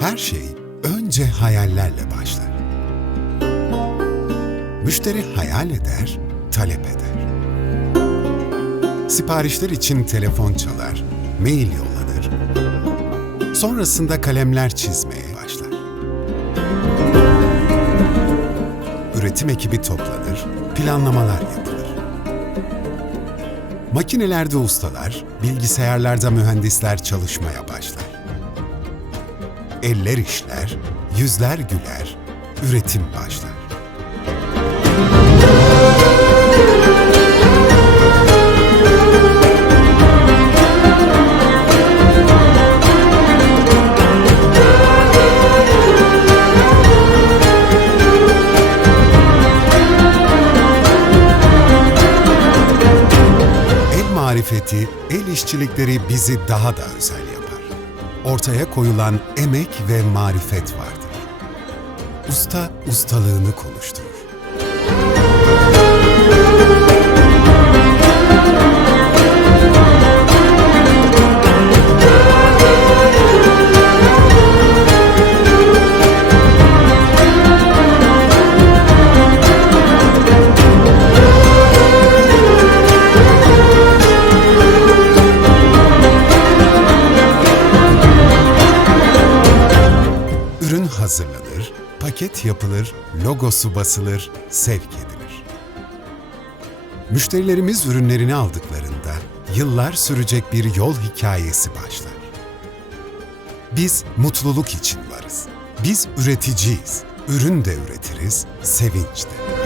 Her şey önce hayallerle başlar. Müşteri hayal eder, talep eder. Siparişler için telefon çalar, mail yollanır. Sonrasında kalemler çizmeye başlar. Üretim ekibi toplanır, planlamalar yapılır. Makinelerde ustalar, bilgisayarlarda mühendisler çalışmaya başlar. Eller işler, yüzler güler, üretim başlar. El marifeti, el işçilikleri bizi daha da özel. Ortaya koyulan emek ve marifet vardır. Usta ustalığını konuşturur. Hazırlanır, paket yapılır, logosu basılır, sevk edilir. Müşterilerimiz ürünlerini aldıklarında yıllar sürecek bir yol hikayesi başlar. Biz mutluluk için varız. Biz üreticiyiz. Ürün de üretiriz, sevinç de.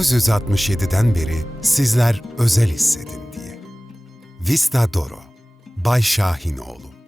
...1967'den beri sizler özel hissedin diye. Vista Doro, Bay Şahinoğlu.